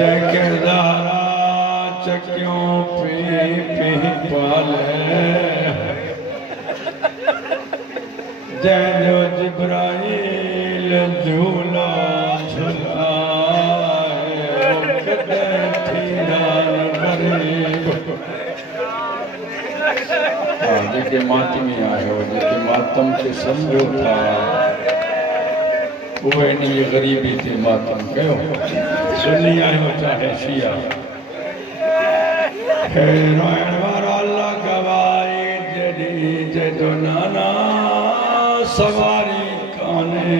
जैके Zahra चक्यों P पाले जैनो जिब्राइल झूला झुलाए कदे थीरान गरीब जेके मातमी आयो जेके मातम के समझो था वो इन्हीं गरीबी ते मातम कयो सुन्नी आयो चाहे शिया रोइण वारा अल्लाह गवाई जड़ी जदो नाना सवारी काने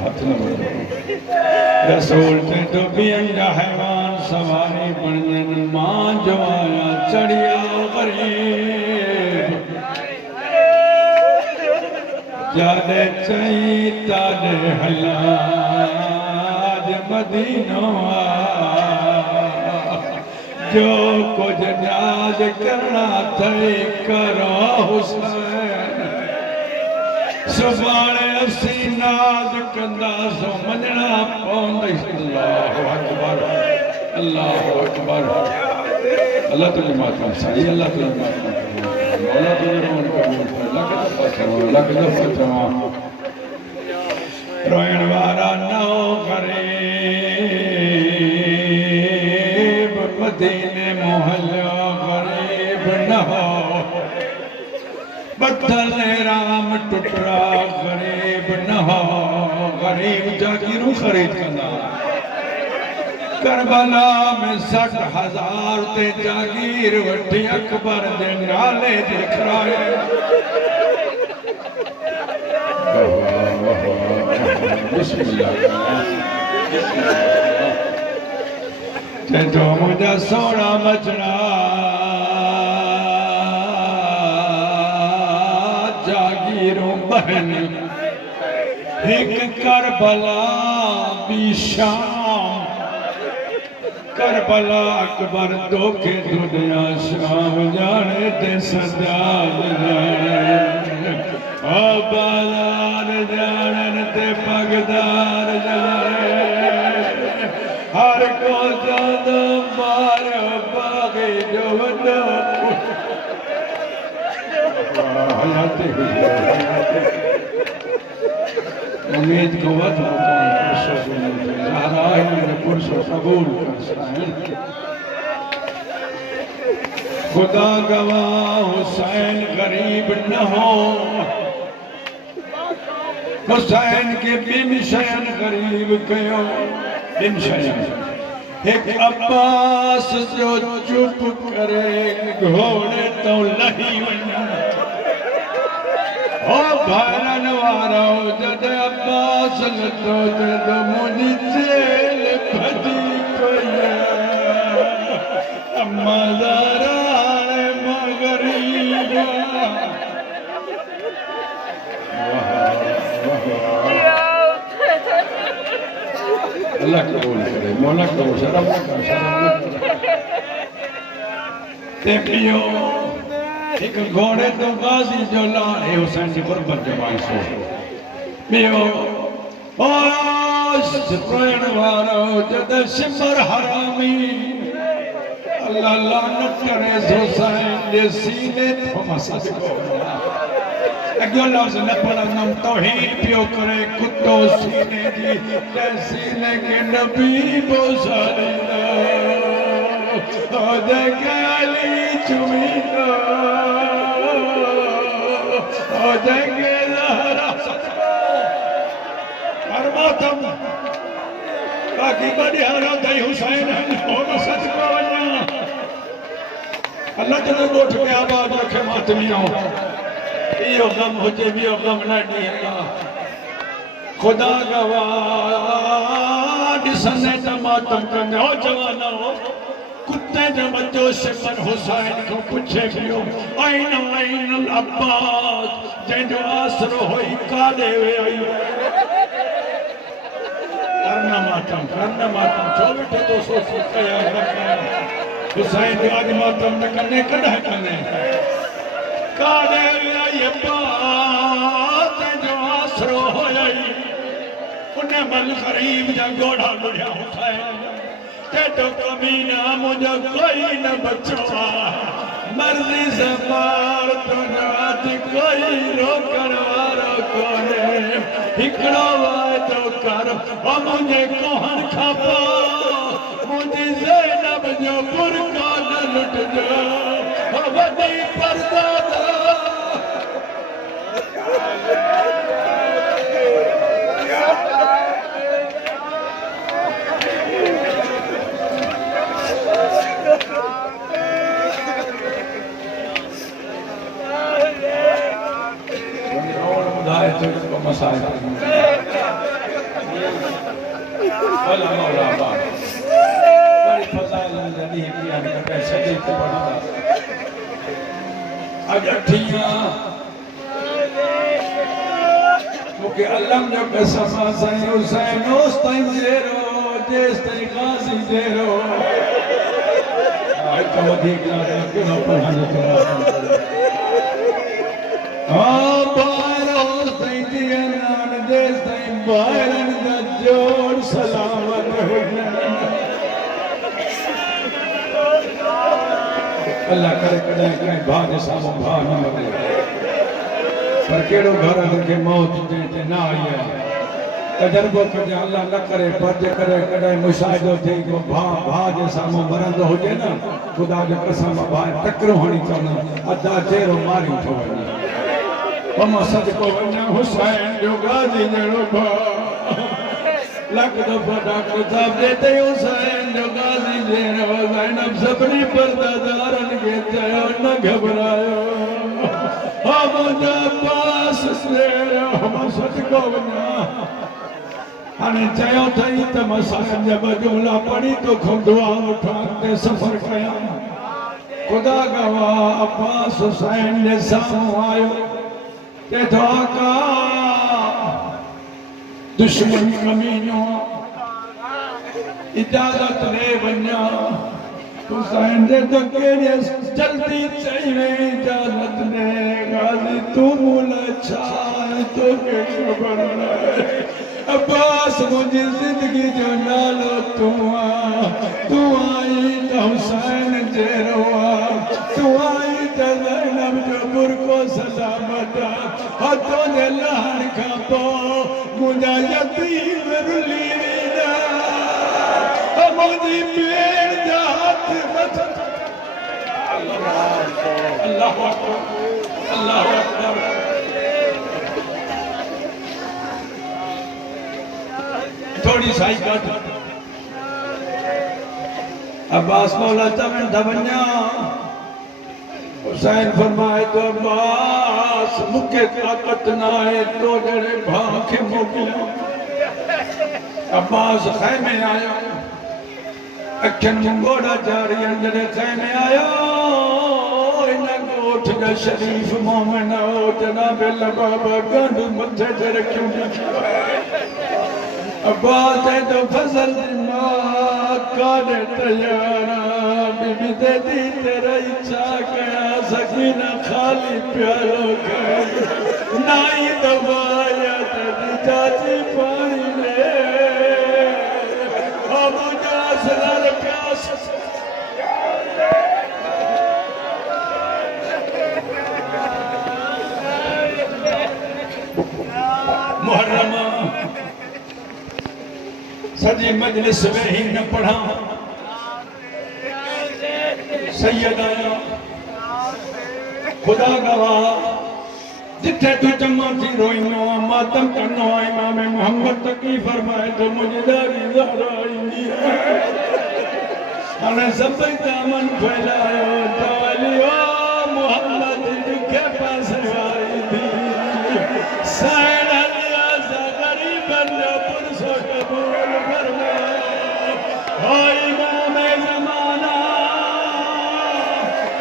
हाथ न रसूल ते तो बियंगा हैवान सवारी बनन मां जो आया चढ़िया गरीब जादे चई तादे हलाज मदीनो जो कुछ नाज करना थे करो हुसैन सुभाणे असी नाज कंदा सो मञणा पवंदई अल्लाहु अकबर अल्लाहु अकबर अल्लाह तुझे मातम साईं अल्लाह तुझे मातम मौला तुझे रोन कबूल कर लख दफ़ा चवां रोइण वारा नओ गरीब मदीने मोहल्ला गरीब न हो बदल राम टुकड़ा गरीब न हो गरीब जागीरू खरीद कंदा करबला में 60,000 ते जागीर वठी अकबर दे नाले दिखराए जो मुझा सोना मचड़ा जागीरों बहन एक करबला भी शाम करबला अकबर धोखे दुनिया शाम जाने ते सजाद जाने बाजार जानन ते पगदार जाने हर को जादो मारो बागे जो वनो उम्मीद को वत मुकाम पुरुषो कबूल खुदा गवाह हुसैन गरीब न हो हुसैन के बिन शयन गरीब कयो बिन शयन एक अब्बास जो चुप करे घोड़े तो लही वञा ओ भारन वारो जद अब्बास लतो जद मुझी जेल भजी कोया अम्मा ज़हरा मगरीबा अल्लाह कबूल करे मौला कबूल शर्म न कर ते पियो एक घोड़े तो गाजी जो लाए हुसैन की गुरबत जमाई सो पियो ओ रोइण वारो जद सिमर हरामी अल्लाह लानत करे हुसैन दे सीने तो मसद को अगो लफ्ज़ न पढ़ंदम तौहीद पियो करे कुत्तो सीने दी ते सीने के नबी बोसारींदा ओ जगाली चुमींदा ओ जगे ज़हरा हर मातम बाकी बड़ियारा दई हुसैन हो सच को वन्ना अल्लाह जने गोठ के आबाद रखे मातमियों यो गम हुजे बियो गम न ॾियंदा खुदा गवाह ॾिसंदे त मातम कंदे हो जवानो कुत्ते जो बच्चो सिमर हुसैन को पुछे पियो आइन अब्बास जंहिंजो आसरो हुई काॾे वियो करना मातम छो वेठे तो सोच कया हुसैन जो अॼु मातम न कंदे कॾहिं कंदे काॾे वियो अब्बास जंहिंजो आसरो हुई उन बल गरीब जा घोड़ा लुढ़िया हुसैन ते तो कमीना मुझे कोई न बचवा मर्जी से मार तो रात कोई रोकण वारो कोने हिकड़ो वादो कर ओ मुझे कोहन खपो मुझे ज़ैनब जो बुरका न लुट जा ओ वदी पर्दा मसाइल भला मौला बाप बड़ी फजाइल जदी की हम के सदी को पढ़ा अगठियां मुके अल्लाह जो कसम सही हुसैन उस टाइम जेरो जिस तरीका से जेरो आज का अधिक ना क्यों पढ़ाने के हां बारो सही नान देश सही बारन दा जोड़ सलामत हो अल्लाह करे कदे कहीं भाग सामो भाग न मरे पर केड़ो घर के मौत दे ना आई तजर्बो कर अल्लाह न करे पर जे करे कदे मुशाहिदो थे को भाग सामो मरंदो होजे ना खुदा जो कसम भाई टकरो हणी चवना अदा चेरो मारी थो वने हम सदको वना हुसैन जो गाजी जड़ो भा लख दफा डॉक्टर साहब देते हुसैन जो गाजी जड़ो ज़ैनब सबनी पर्दादारन के चयो न घबरायो हम जा पास से हम सदको वना हाने चयो थई त मसाइल जब जुमला पढ़ी तो खुदवा उठान ते सफर कया खुदा गवाह अब्बास हुसैन ने सामो आयो के धोखा दुश्मन कमीनो इजाजत ले बन्या हुसैन दे धक्के ने जल्दी चाहिए इजाजत ने गाजी तू मुला छाए तो के खबर है अब्बास मुझे जिंदगी जो नालो तू आई तो हुसैन जेरोआ तू आई तो ज़ैनब जो बुरको सलामत हाथों ने लहर का पो मुझा यतीम रुली वीना मुझी पेड़ जा हाथ मत अल्लाह अकबर अल्लाह अकबर थोड़ी साई कट अब्बास मौला तमन दबन्या हुसैन फरमाए तो अब्बास मुके ताकत ना है तो जड़े भाखे मोकलियो अब्बास खैमे आयो अखन मुंगोड़ा जारी अंदर खैमे आयो इन गोठ जा शरीफ मोमिन ओ जनाब बाबा गंढ मथे ते रखियो अब्बास तो फजल मां काने तैयारा बीबी दे दी तेरा इच्छा कया सकीना खाली प्यालो कर नाई दबाया तेरी चाची पानी ले अब जा सलार प्यास मुहर्रमा सजी मजलिस में ही न पढ़ा सैयद आया खुदा गवाह जिथे तू जमा थी रोइनो मातम करनो इमाम मोहम्मद तकी फरमाए तो मुझे दारी ज़हरा इंदी अने सब दामन फैलायो तवलियो मोहम्मद के पास आई थी सैन अलिया गरीब बंदा पुरसो कबूल फरमाए ओ इमाम ज़माना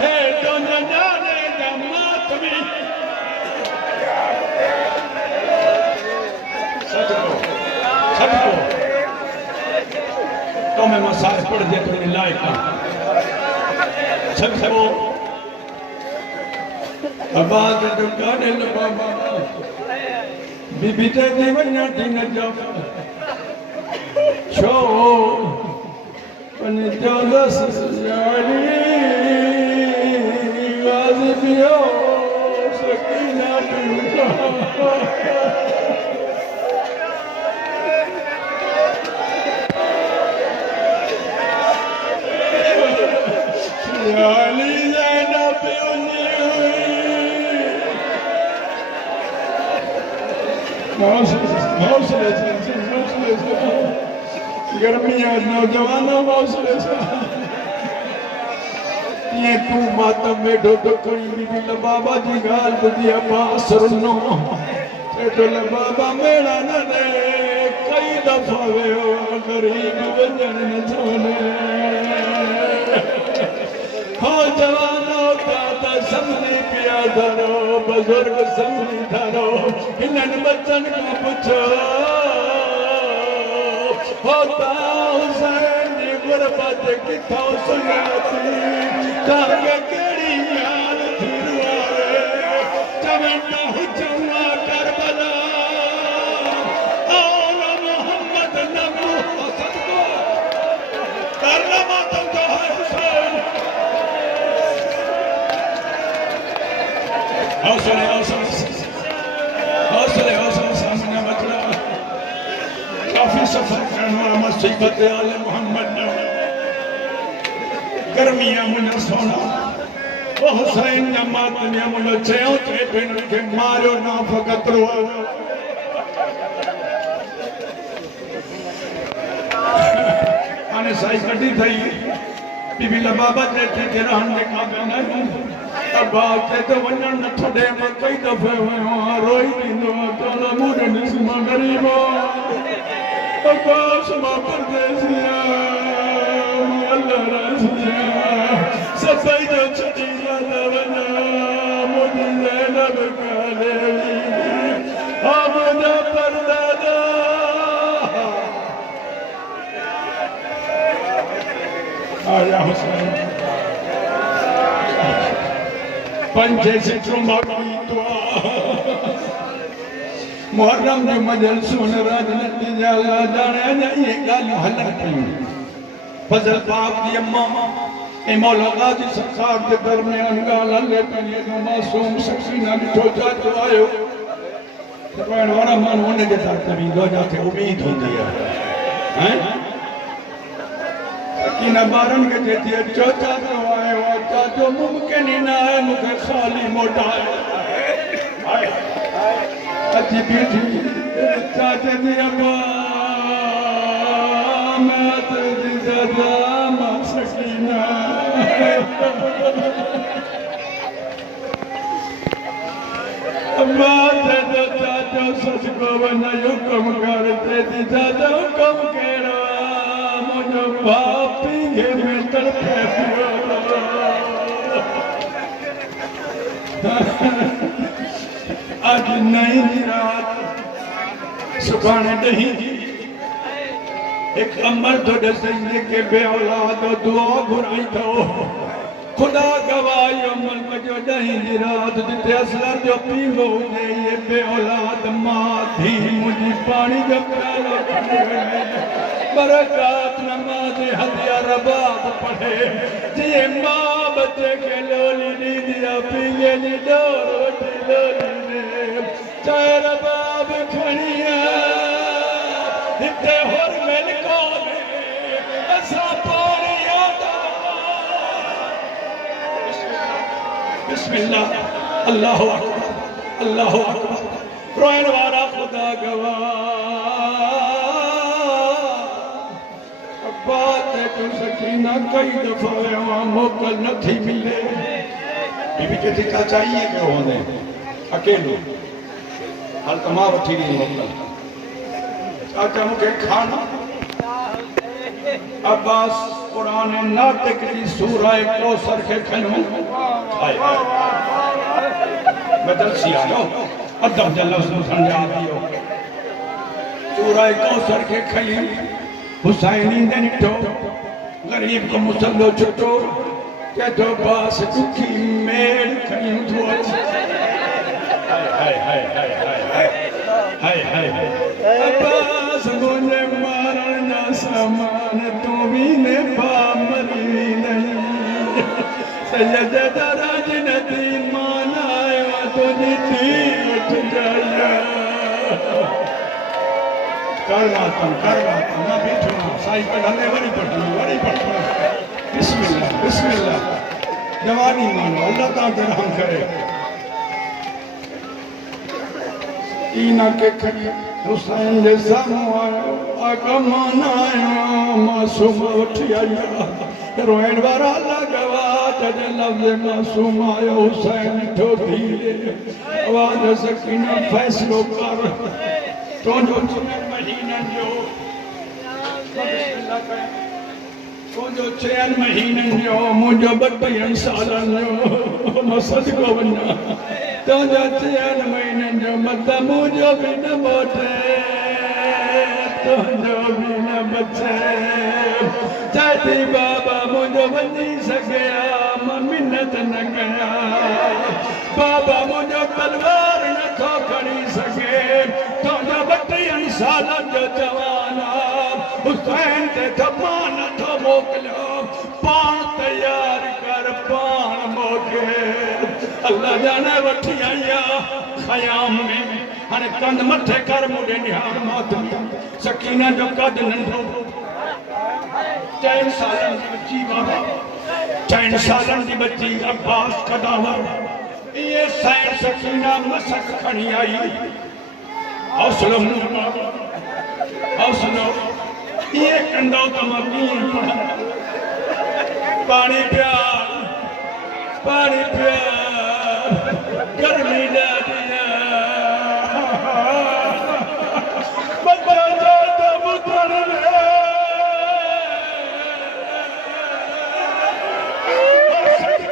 है तो न जाने जमात में सबको तो मैं मसाज पढ़ दे तो लायक सबको आबाद दुकान बाबा बीबी ते जीवन न जाओ छो पन चौदस यारी गाजी पियो सकीना पियो याली जाना पियो हौसले गर्मियां नौजवान हौसले ये तू मातम वेठो दुखड़ी बीबी बाबा जी गाल बुधी अब्बा असरनो तो बाबा मेरा न दे कई दफा वेयो गरीब वजन न छोने हो जवानो का समझी पिया धरो बुजुर्ग समझी धरो इन्हनि बच्चन को पुछो होता हुसैन जी गुरबत किथो सुनाती ताके केड़ी याद थी रुआवे चवंदा हुजवा करबला और मोहम्मद नबी सदको करमा तुम तो है हुसैन हौसले सामने बचला काफी सफर करने वाला मुसीबत आले मोहम्मद ने गर्मियां मुझे सोना वो हुसैन ने मातमिया मुझे चयो थे पिन के मारो ना फकत रो आने साई कटी थई बीबी बाबा चेती के रहन के काबे नहीं अब बात तो वणन न थडे में कई दफे रोई दींदो तो मुझे निस्मा गरीबो अब्बास मा परदेसिया अल्लाह रसिया सफाई जो छड़ी ना वना मुझे ज़ैनब काले अब ना परदादा आया हुसैन पंजे सिटरों बाकी दुआ मुहर्रम जो मजल सुन राजनीति जाला जाने ये गालियों हलन कयूं फजल पाक की अम्मा ए मौला गाजी सरकार के दरमियान गाल हले पे जो मासूम सक्सीना बिठो जातो आयो पण वारा मन होने के साथ कभी दो जाके उम्मीद होती है कि न बारन के देती चौथा तो आयो आता जो मुमकिन ही ना है मुझे खाली मोटा है अच्छी बेटी चाचे दी अब्बा मैं तेरी दादा मां सकीना अब्बा तेरे चाचा सच को बना हुक्म करते दी दादा हुक्म केड़ा मुझे पापी के में तड़पे आज नहीं रात सुखाने नहीं एक अमर तो दसेंगे के बे औलाद दुआ घुराई तो खुदा गवाही अमल मजो नहीं रात जिते असलर जो पीवो ने ये बे औलाद मां थी मुझी पानी जो प्याला बरकत नमाज हदिया रबाब पढ़े जिए मां बच्चे के लोली दी दिया पीले नी डोर लोली ने चाहे रबाब खड़िया इतने होर मिल को ऐसा पानी आता बिस्मिल्लाह अल्लाह अकबर रोयन वाला खुदा गवाह बात तो सकीना कई दफा वहाँ मौका न थी मिले बीबी के दिखा चाहिए क्या होने अकेले हल तमाम वठी दी मोकल चाचा मुझे खाना अब्बास कुरान नातिक की सूरह कौसर के खयूं बदल सी आयो अदब जल्ला उसने समझा दियो सूरह कौसर के खयूं हुसैनी ने निठो गरीब को मुसल्लो छुटो के तो बास दुखी मेड़ खयूं थो हाय अब्बास मुझे मारा मान तू भी ने मरी नहीं सैयदा राज नदी मान आया तुझी थी उठ जाया कर मातम ना बैठो साई पर हले वरी पढ़ो बिस्मिल्लाह जवानी मानो अल्लाह ताला ते रहम करे इना के खड़ी हुसैन जे सामू आयो आका माना आयो मासूम उठी आया रोइण वारा लगवा जॾहिं लफ़्ज़ मासूम आयो हुसैन ठो धीरे आवाज़ सकीना फ़ैसिलो कर तुंहिंजो 6 महीननि जो तुंहिंजो 6 महीननि जो मुंहिंजो 32 सालनि जो मां सदिको वञा तुंहिंजो 6 महीननि जो मत मुंहिंजो बि न मोटे तुंहिंजो बि न बचे चए थी बाबा मुंहिंजो वञी सघे मां मिनत न कयां बाबा मुंहिंजो तलवार नथो खणी सघे तुंहिंजो 32 सालनि जो जवान हुसैन ते थमा नथो मोकिलियो पाण तैयार कर पाण मोकिल अल्लाह जाने वठी आया ख़याम में हाणे कंध मथे कर मुंडे निहार मौत सकीना जो कद नंढो 4 सालनि जी बच्ची बाबा 4 सालनि जी बच्ची अब्बास कदावर ये सैन सकीना मसक खणी आई हौसलो ये कंदो तमाम पानी प्यार गर्मी दिया बच्चा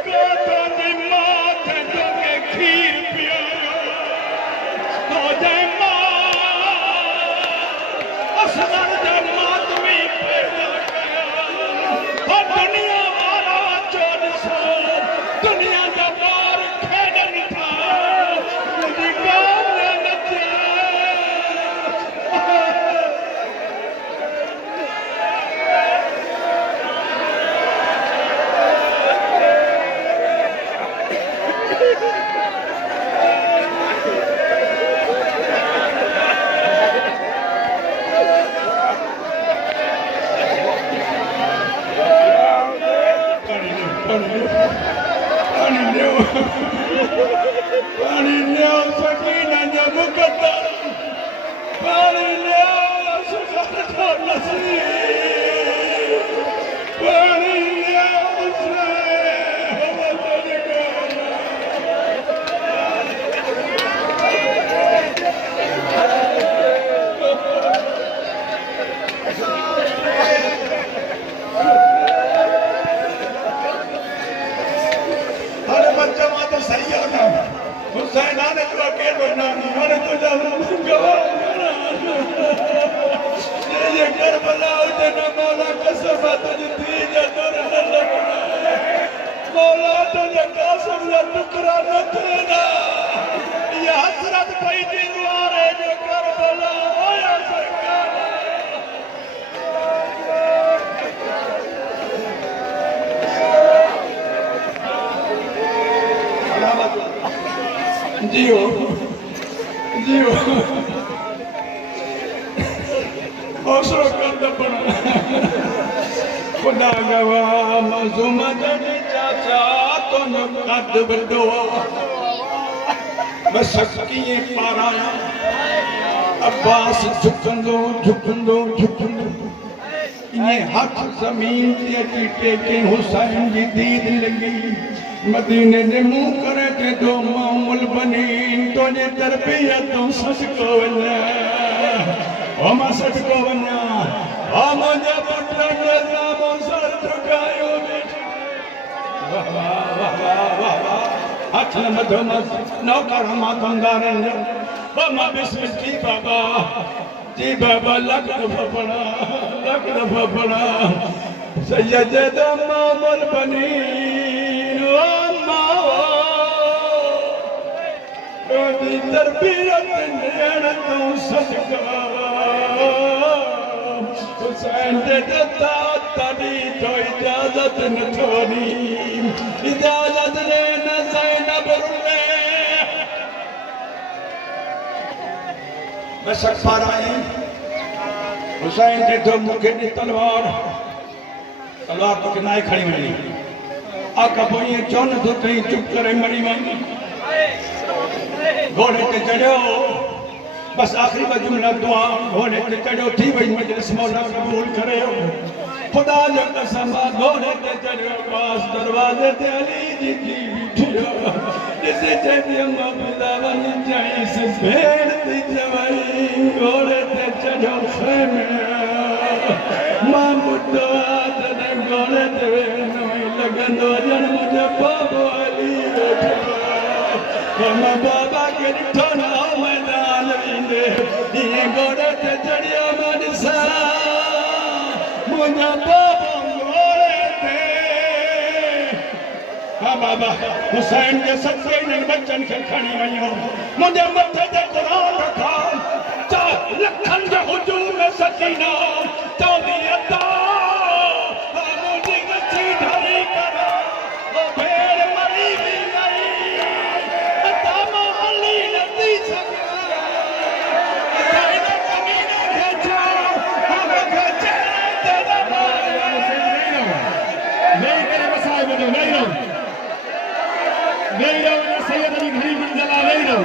जाता बुधर खीर पिया हो जाए दुनिया वाला चोर दुनिया का बार खेलन था मुझे पानी ले सकीना जब मुकद्दर पानी ले सुखा नसीब पानी ले उसे हुसैन आने तो अकेले नानी आने तो ये करबला उठे ना मौला कसम तुझे दी जदर मौला तुझे कसम या टुकड़ा न देना ये हसरत पई दी द्वारे जो करबला होया सरकार जियो हौसलो कर दपना खुदा गवाह मासूम जड़ी चाचा तो न कद बड़ो बस कीअं पाराया अब्बास झुकंदो ये हथ जमीन ते अची टेके हुसैन जी दीद लगी मदीने ने मुंह करे के दो मामूल बनी तुझे तरबियत तू सदको वञा ओ मां सदको वञा ओ मुंहिंजे पुट जे नामो सर झुकायो वाह हथ न मधो नौकर मातमदारन ओ मां बिस्मिल जी बाबा लख दफ़ा पढ़ा सैयद मामूल बनी तरबियत ॾियण तूं सदका हुसैन दे दता तड़ी तो इजाजत न थोनी इजाजत ले न ज़ैनब रुले मैं सकफार आई हुसैन के तो मुखे दी तलवार पकनाए खड़ी वही आका बोई चौन तो कहीं चुप करे मरी वही घोड़े ते चढ़ो बस आखिरी में जुमला दुआ घोड़े ते चढ़ो थी वही मजलिस मौला कबूल करे खुदा जो कसम घोड़े ते चढ़ो पास दरवाजे ते अली जी जी बिठो जिसे चढ़ी अम्मा बुदावन जाई से भेड़ दी जवाई घोड़े ते चढ़ो खेमे मां बुद्धो आदने घोड़े ते नई लगंदो जन मुझे बाबो अली हम बाबा के ठोना मैदान विंदे ये घोड़े ते चढ़ियो मनसा मुझे बाबा घोड़े ते हाँ बाबा हुसैन के सच्चे ने बच्चन के खड़ी वयो मुझे मथे ते कुरान रखा चा लखन जो हुजूम में सकीना चौदी अता मुझे गची ढली करा ओ भेड़ मरी भी नहीं अता मोहली नदी सका अता कमीने भेजा हम भेजे तेरा नहीं तेरे बसाए में नहीं रहो सैयद अली गरीब बिन जला नहीं रहो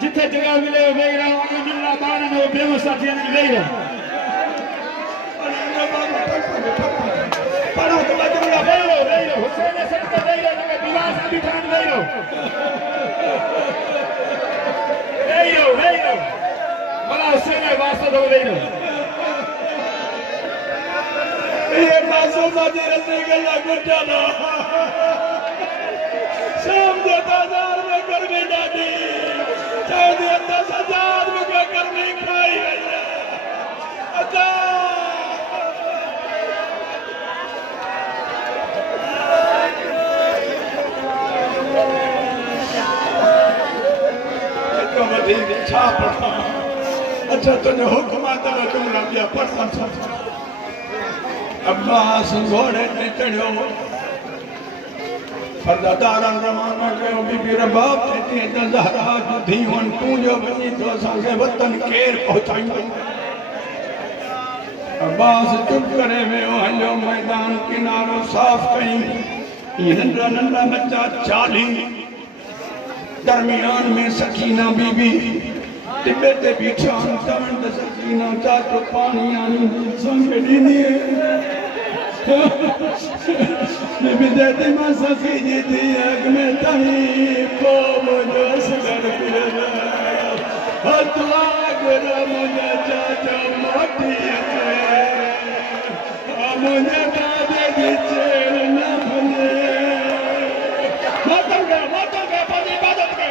जिथे जगह मिले वेही रहो अल्लाह बार ने बेवस साथी ने वेही रहो पढ़ो तो बजूंगा वेही रहो हुसैन ने सत्य वेही रहो के विवाह से भी ठान वेही रहो मला हुसैन ने वास्ता दो वेही रहो ये मासूम जी रसे गल्ला गुटा लो शाम दे बाजार में गर्मी डाली चाहे 10,000 रुपए गर्मी खाई गई अच्छा अच्छा तुझे हुक्म आता है जुमला दिया पढ़ अब्बास घोड़े ते चढ़ो फरदादारन रवाना कयो बीबी रबाब ते ते ज़हरा धीवन तू जो वनी तो असांखे वतन केर पहुंचाईंदो अब्बास चुप करे वियो हलियो मैदान किनारो साफ कई नंढा नंढा बच्चा 40 दरमियान में सकीना बीबी टिबे ते बीठा चवण त सकीना चाचो पानी आनी संग ॾींदी बीबी देती मां सखी जी थी अग में तही को मुझो सगर पिरला हो दुआ गुरु मुझे चाचा मोटी अचे मुझे दादे जी चेड़ न भले मातम के पानी इबादत के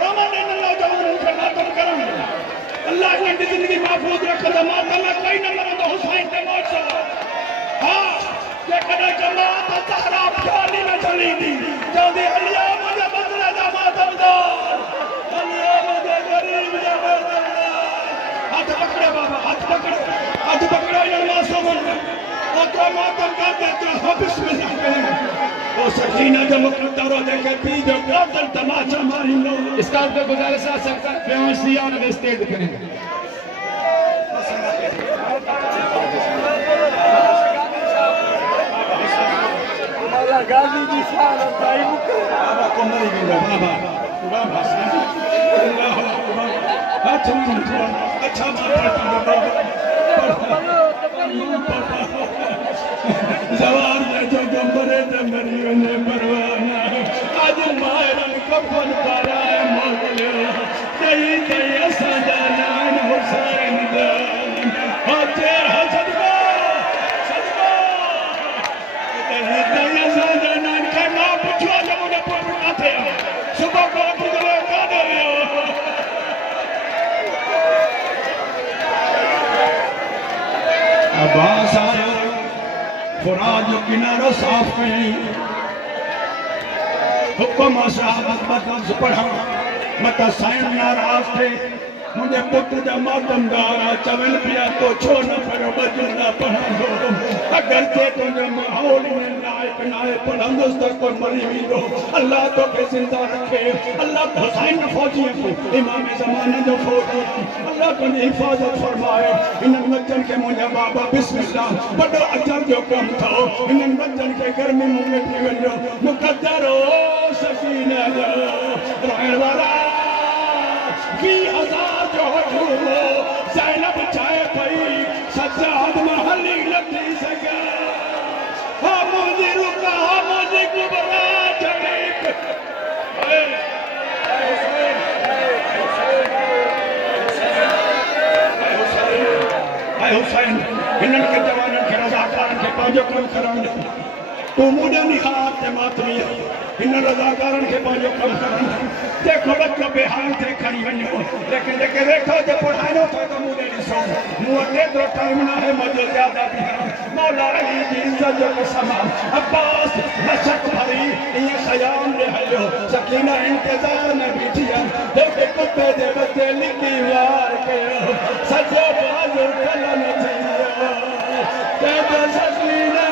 रोमन ने अल्लाह जवान के मातम करम अल्लाह ने जिंदगी महफूज रख दे मातम में कोई न मरे तो हुसैन के मौत से हां ये कदे जमात ज़हरा प्याली में चली थी जल्दी अलिया मुझे बदले दा मातम दो अलिया मुझे गरीब जा बदला हाथ पकड़े बाबा हाथ पकड़ो ये मासूम और तो मातम का तो बिस्मिल्लाह करें ओ सकीना जब मुकद्दर देखे पी जो गर्दन तमाचा मारींदो इसका उनका गुजारिश है सरकार बेहोशिया उनके स्टेज करें गांधी जी साहब बाबा कमरी बिंदा बाबा बाबा अल्लाह अकबर अच्छा जवान ने जो गंबरे जंगरी ने परवाना आज मायरन कफन पारा है मोगले जय जय सजाना हुसैन दा होते हसदको सदको जय जय सजाना का ना पूछो जब मुझे पूछना थे सुबह को पूछो का दे अब्बास आयो फुरात जो किनारो साफ करें हुक्म शहादत मतलब पढ़ा मत साइन नाराज थे मुझे पुत्र जा मातमदारा चवल पिया तो छो न पर बजना पढ़ंदो अगर ते तुझे माहौल में लायक नाए पढ़ंदो तो कोई मरी वींदो अल्लाह तो के जिंदा रखे अल्लाह तो हुसैन फौजी को इमाम ज़माने जो फौजी अल्लाह को हिफाजत फरमाए इन बच्चन के मुझे बाबा बिस्मिल्लाह बड़ो अजर जो कम था इन बच्चन के घर में मुझे पिवलो मुकद्दर ओ सकीना रहने वाला 20,000 जो हुजूरो ज़ैनब चाहे पई सज्जाद महली लती सगा हा मुझे रुका हा मुझे कुबरा जड़ीक हुसैन इन्हनि के जवाननि खे रज़ाकारनि खे पंहिंजो कमु करणु ॾिनो तूं मुझे निहार ते मातमी इन रज़ाकारनि खे पंहिंजो कमु करणु देखो बच्चो बेहाल थे खड़ी वञो लेकिन जेके वेठो जे पढ़ाइणो था त मूं ॾिसो मूं वटि एतिरो टाइम न आहे मुंहिंजो ज़्यादा बीहणो मौला अली जी इज़त जो कसम अब्बास मशक भरी ईअं ख़याल ॾे हलियो सकीना इंतज़ार न बीठी आहे जेके कुते जे बच्चे लिकी वार कयो सॼो बाज़ू कलम थी वियो चइबो सकीना